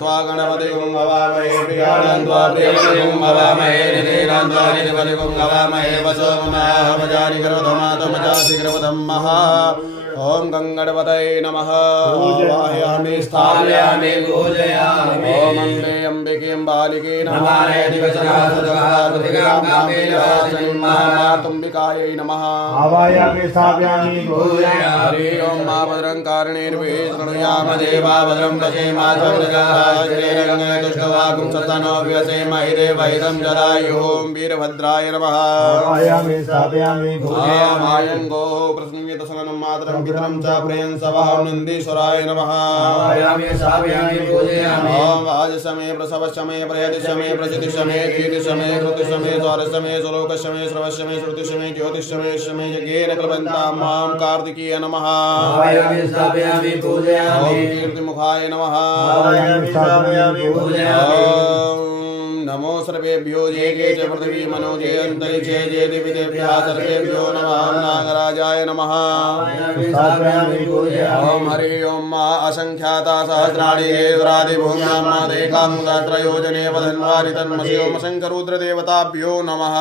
त्वा गणपतिं हवामहे प्रियाणां त्वा प्रियपतिं हवामहे निधीनां त्वा निधिपतिं हवामहे वसो ममाहवजानि गर्वधमातमजासि गर्वधं महा ओम गंगणपतये नमः वाहयामि स्थापयामि पूजयामि ओम अम्बे अम्बिके अम्बालिके नमः महामातुम्बिकायै नमः आवाहयामि स्थापयामि पूजयामि हरि ओम मा भद्रं कारणेर्वेशृणुयाम देवा भद्रं पश्येमा दुष्टवागुं सतनो व्यसेम हि वैदं जलायुः वीरभद्राय नमः आवाहयामि स्थापयामि पूजयामि आयंगो प्रसन्नित सगनं मातरं पितरं च प्रियं सवः नन्दीश्वराय नमः आवाहयामि स्थापयामि पूजयामि ओम आज समय प्रसव समय प्रयति समय प्रचिति समय कीर्ति समय कृति समय द्वार समय श्लोक समय श्रव समय श्रुति समय ज्योतिष समय समय यज्ञेन कल्पन्तां मां कार्तिकीय नमः आवाहयामि स्थापयामि पूजयामि ओम कीर्तिमुखाय नमः आवाहयामि स्थापयामि पूजयामि नमो सर्वेभ्यो ये के च पृथिवी मनो जे अंतरिक्षे जे देवतेभ्यः सर्वेभ्यो नमः नागराजाय नमः ओम हरि ओम असंख्याता सहस्राणि देवरादिभूम्यां मादेकामुदात्रयोजने वधन्वारि तन्मसि ओम शङ्करुद्रदेवताभ्यो नमः